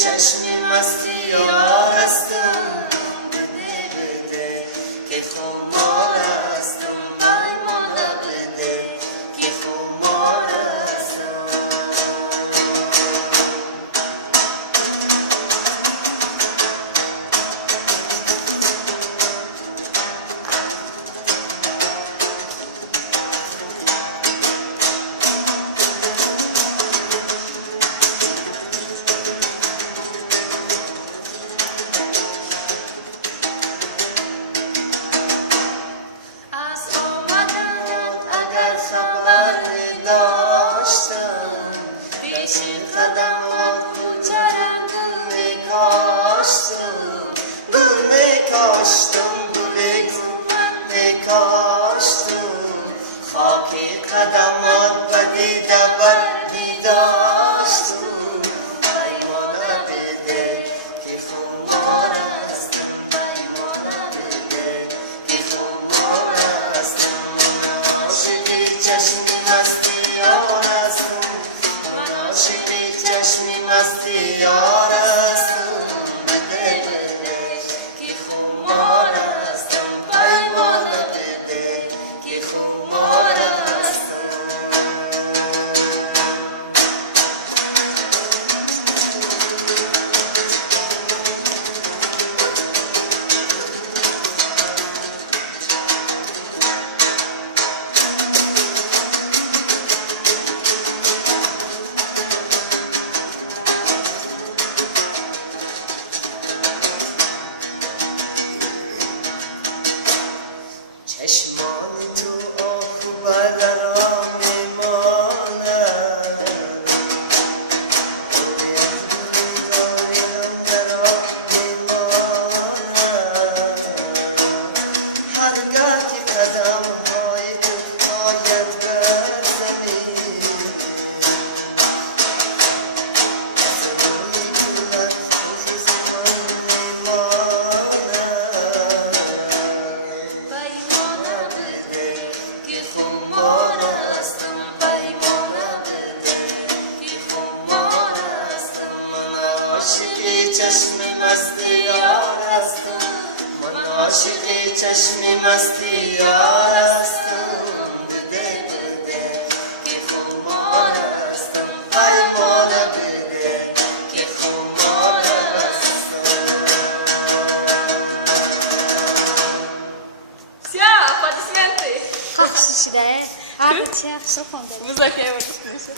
چشمی مستی یارستم بده بده که خمار هستم پیمانه بده که خمار هستم قدمات بدیده بردی داشتم پیمانه بده که خمار هستم پیمانه بده که خمار هستم من عاشقی چشمی مستی یار هستم من عاشقی چشمی مستی یار هستم بده بده که خمار هستم پیمانه بده که خمار چشمان تو آخ و بلرا میمانه رویم ترا میمانه هرگاه که قدم های تو آید بر زمین روی گلت خیزان میمانه چشمی مستی یار هستم من عاشقی چشمی مستی یار هستم بده بده که خمار هستم پیمانه بده که خمار هستم Все, аплодисменты! Как считаешь? А, тебя все Вы заканчиваете.